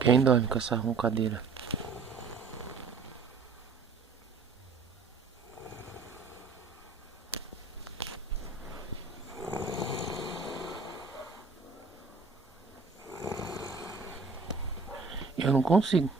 Quem dorme com essa roncadeira? Eu não consigo.